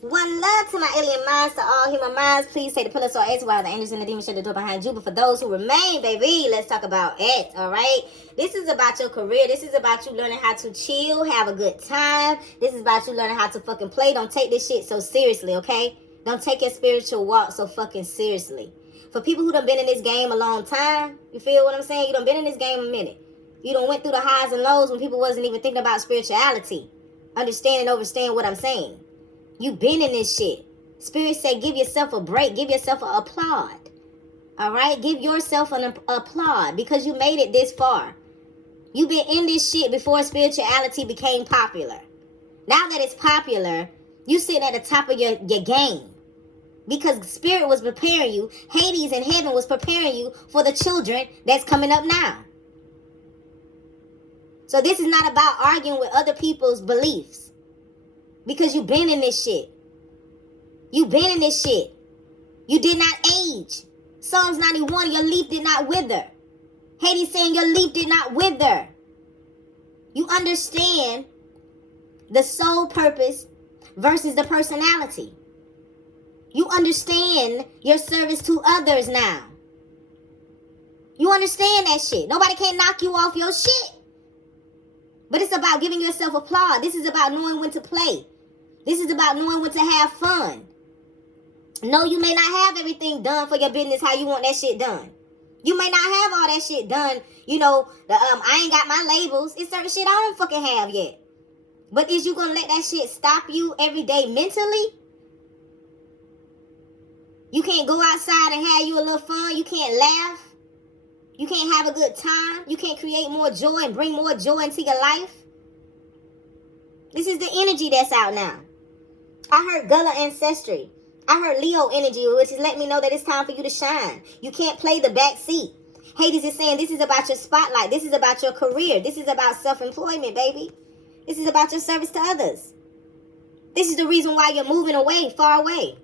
One love to my alien minds, to all human minds. Please say the pillars or edge while the angels and the demons shut the door behind you. But for those who remain, baby, let's talk about it, all right? This is about your career. This is about you learning how to chill, have a good time. This is about you learning how to fucking play. Don't take this shit so seriously, okay? Don't take your spiritual walk so fucking seriously. For people who done been in this game a long time, you feel what I'm saying? You done been in this game a minute. You done went through the highs and lows when people wasn't even thinking about spirituality. Understand and overstand what I'm saying. You been in this shit. Spirit say give yourself a break. Give yourself an applaud. All right? Give yourself an applaud because you made it this far. You been in this shit before spirituality became popular. Now that it's popular, you sitting at the top of your game. Because Spirit was preparing you. Hades and heaven was preparing you for the children that's coming up now. So this is not about arguing with other people's beliefs. Because you've been in this shit. You've been in this shit. You did not age. Psalms 91, your leaf did not wither. Hades saying your leaf did not wither. You understand the soul purpose versus the personality. You understand your service to others now. You understand that shit. Nobody can knock you off your shit. But it's about giving yourself applause. This is about knowing when to play. This is about knowing when to have fun. No, you may not have everything done for your business how you want that shit done. You may not have all that shit done. You know, I ain't got my labels. It's certain shit I don't fucking have yet. But is you gonna let that shit stop you every day mentally? You can't go outside and have you a little fun. You can't laugh. You can't have a good time. You can't create more joy and bring more joy into your life. This is the energy that's out now. I heard Gullah ancestry. I heard Leo energy, which is letting me know that it's time for you to shine. You can't play the back seat. Hades is saying this is about your spotlight. This is about your career. This is about self-employment, baby. This is about your service to others. This is the reason why you're moving away, far away.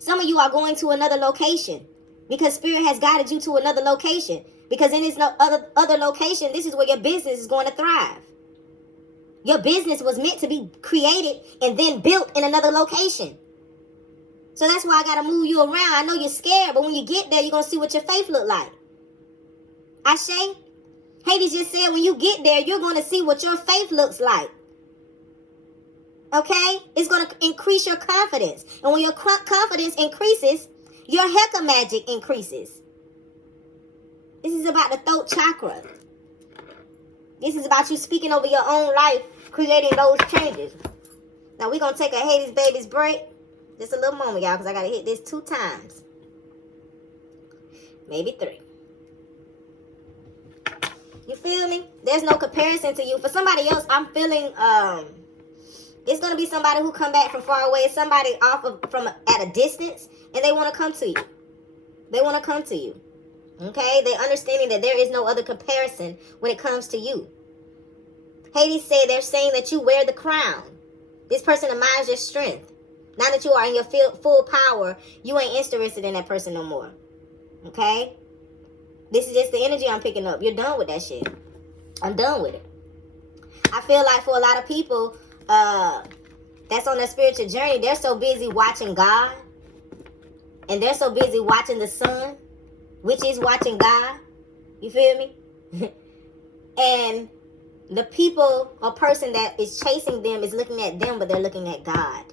Some of you are going to another location because Spirit has guided you to another location. Because in this other location, this is where your business is going to thrive. Your business was meant to be created and then built in another location. So that's why I got to move you around. I know you're scared, but when you get there, you're going to see what your faith look like. Ashe? Hades just said when you get there, you're going to see what your faith looks like. Okay? It's going to increase your confidence. And when your confidence increases, your Heka magic increases. This is about the throat chakra. This is about you speaking over your own life, creating those changes. Now, we're going to take a Hades babies break. Just a little moment, y'all, because I got to hit this 2 times. Maybe 3. You feel me? There's no comparison to you. For somebody else, I'm feeling, it's going to be somebody who come back from far away. Somebody from at a distance, and they want to come to you. They want to come to you. Okay? They're understanding that there is no other comparison when it comes to you. Hades said they're saying that you wear the crown. This person admires your strength. Now that you are in your full power, you ain't interested in that person no more. Okay? This is just the energy I'm picking up. You're done with that shit. I'm done with it. I feel like for a lot of people that's on their spiritual journey, they're so busy watching God. And they're so busy watching the sun, which is watching God. You feel me? And the people or person that is chasing them is looking at them, but they're looking at God.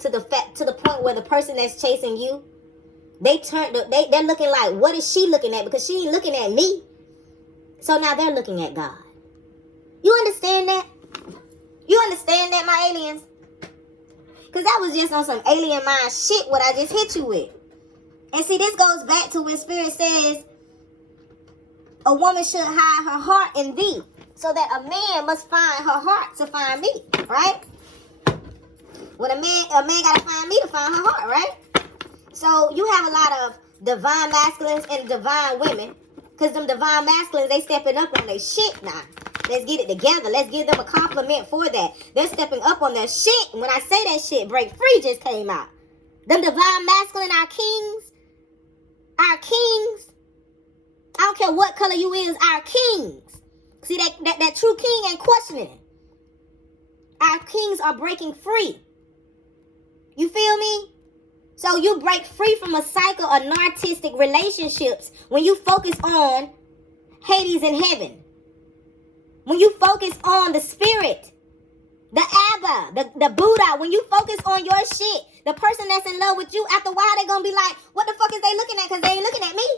To the point where the person that's chasing you, they're looking like, what is she looking at? Because she ain't looking at me. So now they're looking at God. You understand that? You understand that, my aliens? Because that was just on some alien mind shit what I just hit you with. And see, this goes back to when Spirit says a woman should hide her heart in thee, so that a man must find her heart to find me, right? When a man gotta find me to find her heart, right? So you have a lot of divine masculines and divine women, because them divine masculines, they stepping up on their shit now. Let's get it together. Let's give them a compliment for that. They're stepping up on their shit. When I say that shit, Break Free just came out. Them divine masculine, our kings. I don't care what color you is, our kings. See, that true king ain't questioning. Our kings are breaking free. You feel me? So you break free from a cycle of narcissistic relationships when you focus on Hades in heaven. When you focus on the spirit, the Abba, the Buddha, when you focus on your shit, the person that's in love with you, after a while they're going to be like, what the fuck is they looking at? Because they ain't looking at me.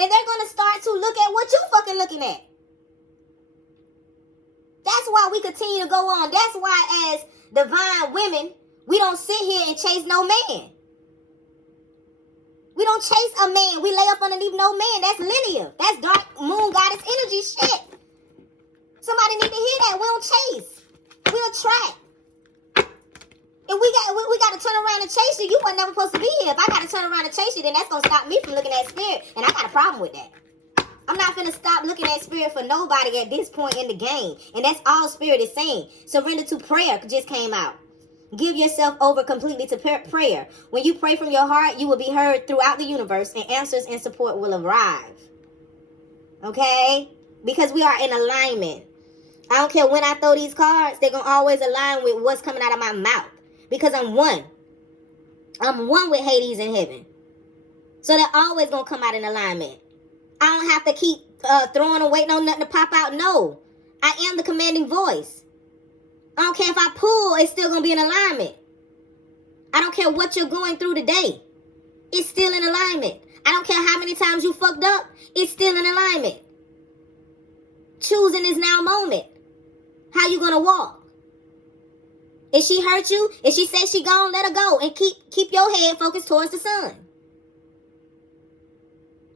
And they're going to start to look at what you fucking looking at. That's why we continue to go on. That's why as divine women, we don't sit here and chase no man. We don't chase a man. We lay up underneath no man. That's linear. That's dark moon goddess energy shit. Somebody need to hear that. We don't chase. We attract. If we got to turn around and chase you, you were never supposed to be here. If I got to turn around and chase you, then that's going to stop me from looking at spirit. And I got a problem with that. I'm not finna stop looking at spirit for nobody at this point in the game. And that's all spirit is saying. Surrender to prayer just came out. Give yourself over completely to prayer. When you pray from your heart, you will be heard throughout the universe and answers and support will arrive. Okay? Because we are in alignment. I don't care when I throw these cards, they're going to always align with what's coming out of my mouth. Because I'm one. I'm one with Hades in heaven. So they're always going to come out in alignment. I don't have to keep throwing and waiting on nothing to pop out. No. I am the commanding voice. I don't care if I pull, it's still going to be in alignment. I don't care what you're going through today. It's still in alignment. I don't care how many times you fucked up. It's still in alignment. Choosing is now moment. How you going to walk? If she hurt you, if she says she gone, let her go. And keep your head focused towards the sun.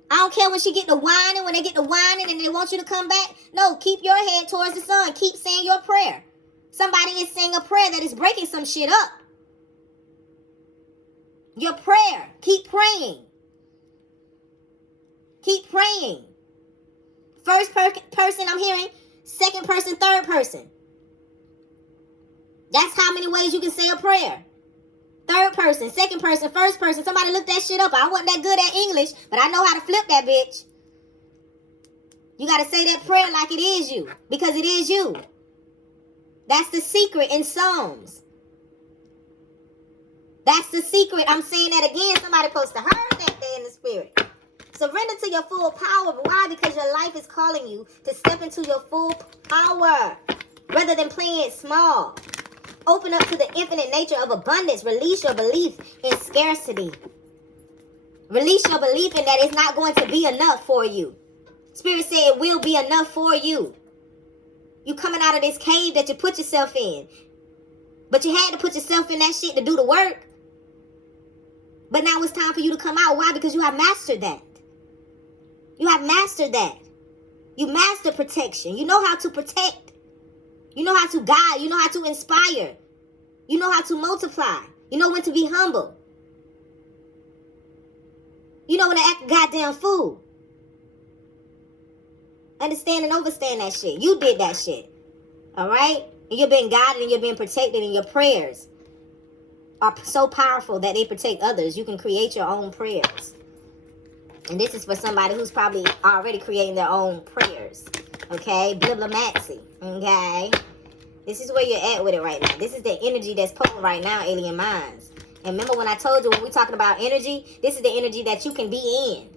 I don't care when she get to whining, when they get to whining and they want you to come back. No, keep your head towards the sun. Keep saying your prayer. Somebody is saying a prayer that is breaking some shit up. Your prayer. Keep praying. Keep praying. First person I'm hearing. Second person, third person. That's how many ways you can say a prayer. Third person, second person, first person. Somebody look that shit up. I wasn't that good at English, but I know how to flip that bitch. You got to say that prayer like it is you. Because it is you. That's the secret in Psalms. That's the secret. I'm saying that again. Somebody supposed to heard that day in the spirit. Surrender to your full power. But why? Because your life is calling you to step into your full power. Rather than playing it small. Open up to the infinite nature of abundance. Release your belief in scarcity. Release your belief in that it's not going to be enough for you. Spirit said it will be enough for you. You coming out of this cave that you put yourself in. But you had to put yourself in that shit to do the work. But now it's time for you to come out. Why? Because you have mastered that. You have mastered that. You mastered protection. You know how to protect. You know how to guide. You know how to inspire. You know how to multiply. You know when to be humble. You know when to act a goddamn fool. Understand and overstand that shit. You did that shit. Alright? And you're being guided and you're being protected, and your prayers are so powerful that they protect others. You can create your own prayers. And this is for somebody who's probably already creating their own prayers. Okay? Bibliomancy. Okay? This is where you're at with it right now. This is the energy that's potent right now, alien minds. And remember when I told you when we're talking about energy, this is the energy that you can be in.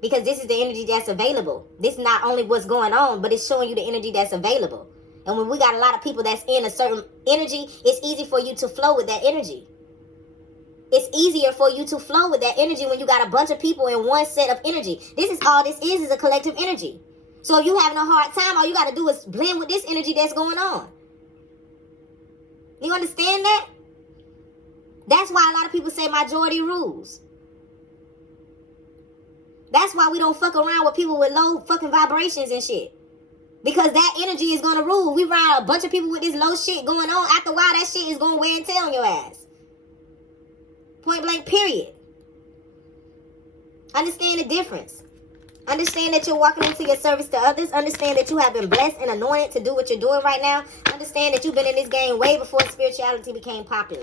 Because this is the energy that's available. This is not only what's going on, but it's showing you the energy that's available. And when we got a lot of people that's in a certain energy, it's easy for you to flow with that energy. It's easier for you to flow with that energy when you got a bunch of people in one set of energy. This is all this is a collective energy. So if you're having a hard time, all you got to do is blend with this energy that's going on. You understand that? That's why a lot of people say majority rules. That's why we don't fuck around with people with low fucking vibrations and shit. Because that energy is going to rule. We ride a bunch of people with this low shit going on. After a while, that shit is going to wear and tear on your ass. Point blank, period. Understand the difference. Understand that you're walking into your service to others. Understand that you have been blessed and anointed to do what you're doing right now. Understand that you've been in this game way before spirituality became popular.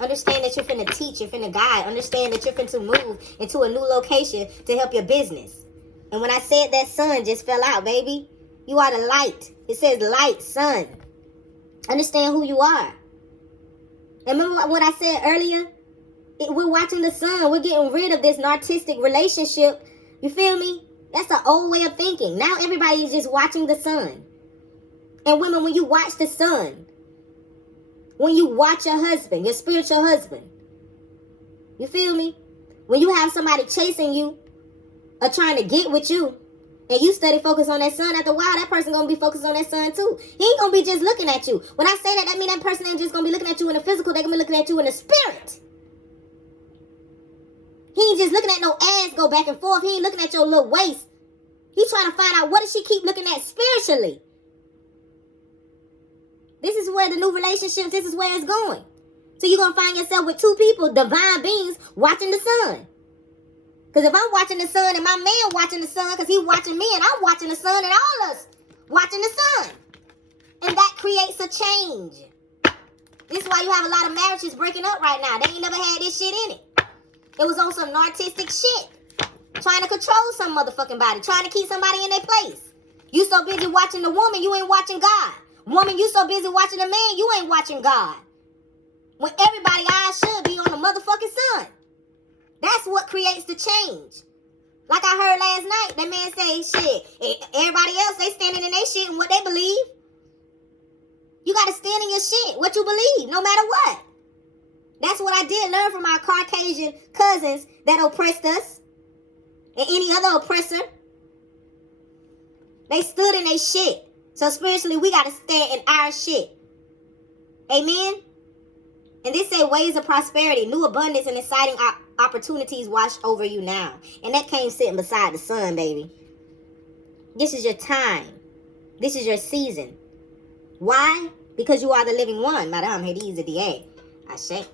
Understand that you're finna teach, you're finna guide. Understand that you're finna move into a new location to help your business. And when I said that sun just fell out, baby, you are the light. It says light, sun. Understand who you are. And remember what I said earlier? We're watching the sun. We're getting rid of this narcissistic relationship. You feel me? That's the old way of thinking. Now everybody is just watching the sun. And women, when you watch the sun, when you watch your husband, your spiritual husband, you feel me? When you have somebody chasing you or trying to get with you, and you steady focus on that sun, after a while, that person going to be focused on that sun too. He ain't going to be just looking at you. When I say that, that means that person ain't just going to be looking at you in the physical. They're going to be looking at you in the spirit. He ain't just looking at no ass go back and forth. He ain't looking at your little waist. He's trying to find out, what does she keep looking at spiritually? This is where the new relationships, this is where it's going. So you're going to find yourself with two people, divine beings, watching the sun. Because if I'm watching the sun and my man watching the sun, because he's watching me and I'm watching the sun and all us watching the sun. And that creates a change. This is why you have a lot of marriages breaking up right now. They ain't never had this shit in it. It was on some narcissistic shit. Trying to control some motherfucking body. Trying to keep somebody in their place. You so busy watching the woman, you ain't watching God. Woman, you so busy watching the man, you ain't watching God. When everybody eyes should be on the motherfucking sun. That's what creates the change. Like I heard last night, that man say, shit, everybody else, they standing in their shit and what they believe. You got to stand in your shit, what you believe, no matter what. That's what I did learn from our Caucasian cousins that oppressed us. And any other oppressor. They stood in their shit. So spiritually, we got to stand in our shit. Amen? And this say ways of prosperity, new abundance, and exciting opportunities wash over you now. And that came sitting beside the sun, baby. This is your time. This is your season. Why? Because you are the living one. Madame Hades de Ashe.